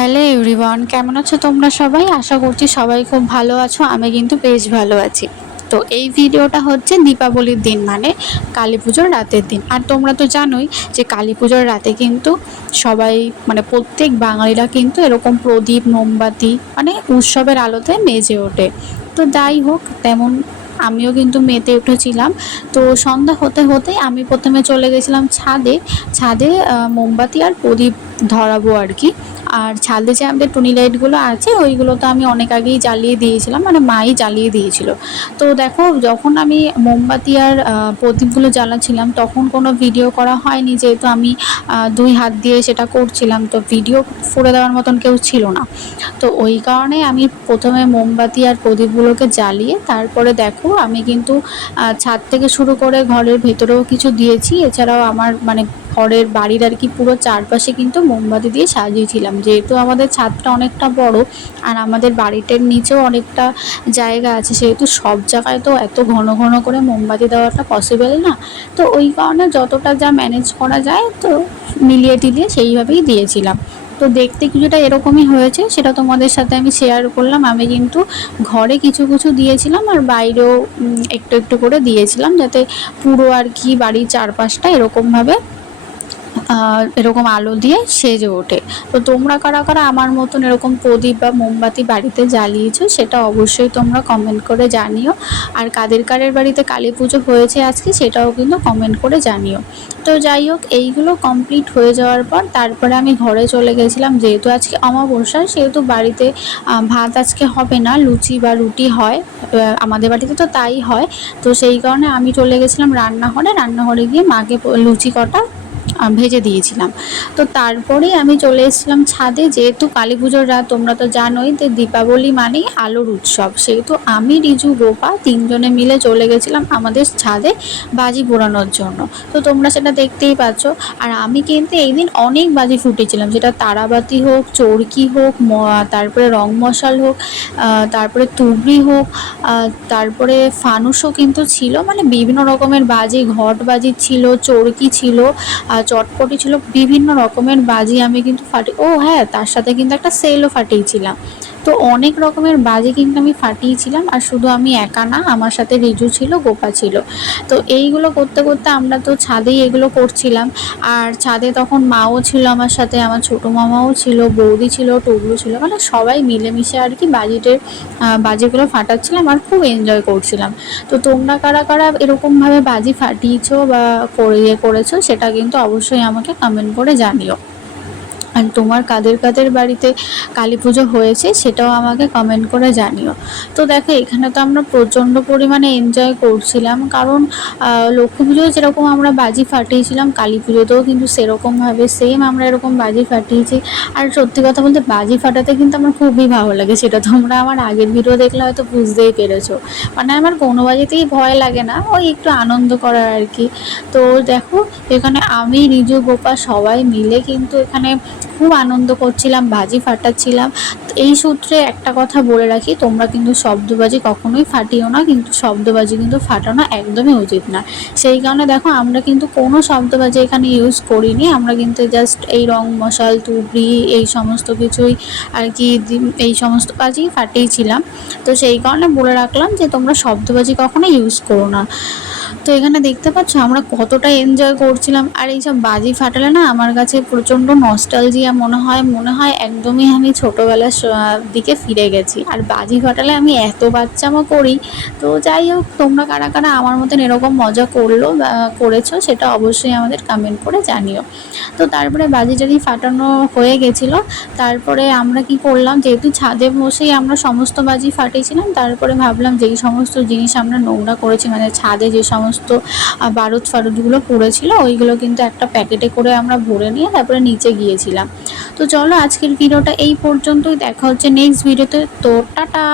Hello everyone, কেমন আছো তোমরা সবাই? আশা করছি সবাই খুব ভালো আছো, আমি কিন্তু বেশ ভালো আছি। তো এই ভিডিওটা হচ্ছে দীপাবলির দিন মানে কালী পুজোর রাতের দিন। আর তোমরা তো জানোই যে কালী পুজোর রাতে কিন্তু সবাই মানে প্রত্যেক বাঙালিরা কিন্তু এরকম প্রদীপ, মোমবাতি মানে উৎসবের আলোতে মেজে ওঠে। তো যাই হোক, তেমন আমিও কিন্তু মেতে উঠেছিলাম। তো সন্ধ্যা হতে হতে আমি প্রথমে চলে গেছিলাম ছাদে। ছাদে মোমবাতি আর প্রদীপ ধরাবো আর কি। আর ছাদে যে আমাদের টুনি লাইটগুলো আছে, ওইগুলো তো আমি অনেক আগেই জ্বালিয়ে দিয়েছিলাম মানে মাই জ্বালিয়ে দিয়েছিল। তো দেখো, যখন আমি মোমবাতি আর প্রদীপগুলো জ্বালাচ্ছিলাম তখন কোনো ভিডিও করা হয়নি, যেহেতু আমি দুই হাত দিয়ে সেটা করছিলাম, তো ভিডিও ফুড়ে দেওয়ার মতন কেউ ছিল না। তো ওই কারণে আমি প্রথমে মোমবাতি আর প্রদীপগুলোকে জ্বালিয়ে, তারপরে দেখো, আমি কিন্তু ছাদ থেকে শুরু করে ঘরের ভেতরেও কিছু দিয়েছি। এছাড়াও আমার মানে ঘরের বাড়ির আর কি পুরো চারপাশে কিন্তু মোমবাতি দিয়ে সাজিয়েছিলাম। যেহেতু আমাদের ছাদটা অনেকটা বড় আর আমাদের বাড়িটার নিচেও অনেকটা জায়গা আছে, সেহেতু সব জায়গায় তো এত ঘন ঘন করে মোমবাতি দেওয়াটা পসিবল না। তো ওই কারণে যতটা যা ম্যানেজ করা যায় তো মিলিয়ে টিলিয়ে সেইভাবেই দিয়েছিলাম। তো দেখতে কিছুটা এরকমই হয়েছে, সেটা তোমাদের সাথে আমি শেয়ার করলাম। আমি কিন্তু ঘরে কিছু কিছু দিয়েছিলাম আর বাইরেও একটু একটু করে দিয়েছিলাম, যাতে পুরো আর কি বাড়ির চারপাশটা এরকমভাবে এরকম আলো দিয়ে সেজে ওঠে। তো তোমরা কারা কারা আমার মতন এরকম প্রদীপ বা মোমবাতি বাড়িতে জ্বালিয়েছো সেটা অবশ্যই তোমরা কমেন্ট করে জানিও। আর কাদের কারের বাড়িতে কালী পুজো হয়েছে আজকে সেটাও কিন্তু কমেন্ট করে জানিও। তো যাই হোক, এইগুলো কমপ্লিট হয়ে যাওয়ার পর তারপরে আমি ঘরে চলে গেছিলাম। যেহেতু আজকে অমাবস্যা, সেহেতু বাড়িতে ভাত আজকে হবে না, লুচি বা রুটি হয় আমাদের বাড়িতে তো তাই হয়। তো সেই কারণে আমি চলে গেছিলাম রান্নাঘরে। রান্নাঘরে গিয়ে মাকে লুচি কটা ভেজে দিয়েছিলাম। তো তারপরেই আমি চলে এসেছিলাম ছাদে, যেহেতু কালী পুজোর রাত, তোমরা তো জানোই যে দীপাবলি মানেই আলোর উৎসব। সেহেতু আমি, রিজু, গোপা তিনজনে মিলে চলে গেছিলাম আমাদের ছাদে বাজি পোড়ানোর জন্য। তো তোমরা সেটা দেখতেই পাচ্ছ। আর আমি কিন্তু এই দিন অনেক বাজি ফুটেছিলাম সেটা তারাবাতি হোক, চরকি হোক তারপরে রং মশাল হোক তারপরে তুবড়ি হোক তারপরে ফানুসও কিন্তু ছিল। মানে বিভিন্ন রকমের বাজি, ঘট বাজি ছিল, চরকি ছিল চটপটি ছিল বিভিন্ন রকমের বাজি, আমি কিন্তু ফাটি, ও হ্যাঁ তার সাথে কিন্তু একটা সেলও ফাটিয়েছিলাম। তো অনেক রকমের বাজে কিন্তু আমি ফাটিয়েছিলাম, আর শুধু আমি একা না, আমার সাথে রিজু ছিল, গোপা ছিল। তো এইগুলো করতে করতে আমরা তো ছাদেই এগুলো করছিলাম, আর ছাদে তখন মাও ছিল আমার সাথে, আমার ছোটো মামাও ছিল, বৌদি ছিল টুকরো ছিল মানে সবাই মিলেমিশে আর কি বাজিটের বাজিগুলো ফাটাচ্ছিলাম আর খুব এনজয় করছিলাম। তো তোমরা কারা কারা এরকমভাবে বাজি ফাটিয়েছো বা করে, করেছ সেটা কিন্তু অবশ্যই আমাকে কমেন্ট করে জানিও। আর তোমার কাদের কাদের বাড়িতে কালী পুজো হয়েছে সেটাও আমাকে কমেন্ট করে জানিও। তো দেখো, এখানে তো আমরা প্রচণ্ড পরিমাণে এনজয় করছিলাম, কারণ লক্ষ্মী পুজোয় যেরকম আমরা বাজি ফাটিয়েছিলাম, কালী পুজোতেও কিন্তু সেরকমভাবে সেম আমরা এরকম বাজি ফাটিয়েছি। আর সত্যি কথা বলতে বাজি ফাটাতে কিন্তু আমার খুবই ভালো লাগে, সেটা তোমরা আমার আগের ভিডিও দেখলে হয়তো বুঝতেই পেরেছ। মানে আমার কোনো বাজিতেই ভয় লাগে না, ওই একটু আনন্দ করার আর কি। তো দেখো, এখানে আমি, রিজু, গোপা সবাই মিলে কিন্তু এখানে খুব আনন্দ করছিলাম, বাজি ফাটাচ্ছিলাম। এই সূত্রে একটা কথা বলে রাখি, তোমরা কিন্তু শব্দবাজি কখনোই ফাটিও না, কিন্তু শব্দবাজি কিন্তু ফাটানো একদমই উচিত না। সেই কারণে দেখো, আমরা কিন্তু কোনো শব্দবাজি এখানে ইউজ করিনি, আমরা কিন্তু জাস্ট এই রং, মশাল, তুবড়ি, এই সমস্ত কিছুই আর কি এই সমস্ত বাজি ফাটিয়েছিলাম। তো সেই কারণে বলে রাখলাম যে, তোমরা শব্দবাজি কখনো ইউজ করো না। তো এখানে দেখতে পাচ্ছ আমরা কতটা এনজয় করছিলাম। আর এইসব বাজি ফাটালে না আমার কাছে প্রচণ্ড নস্টালজিয়া মনে হয় মনে হয় একদমই আমি ছোটোবেলার দিকে ফিরে গেছি। আর বাজি ফাটালে আমি এত বাচ্চামো করি। তো যাই হোক, তোমরা কারা কারা আমার মতন এরকম মজা করল করেছ সেটা অবশ্যই আমাদের কমেন্ট করে জানিও। তো তারপরে বাজি টাজি ফাটানো হয়ে গেছিল। তারপরে আমরা কি করলাম, যেহেতু ছাদে বসেই আমরা সমস্ত বাজি ফাটিয়েছিলাম তারপরে ভাবলাম যেই সমস্ত জিনিস আমরা নোংরা করেছি মানে ছাদে যে সমস্ত আহ, বারুদ ফারুদগুলো পড়েছিল ওইগুলো কিন্তু একটা প্যাকেটে করে আমরা ভরে নিয়ে তারপরে নিচে গিয়েছিলাম। তো চলো আজকের ভিডিওটা এই পর্যন্তই দেখা হচ্ছে নেক্সট ভিডিওতে তো টাটা!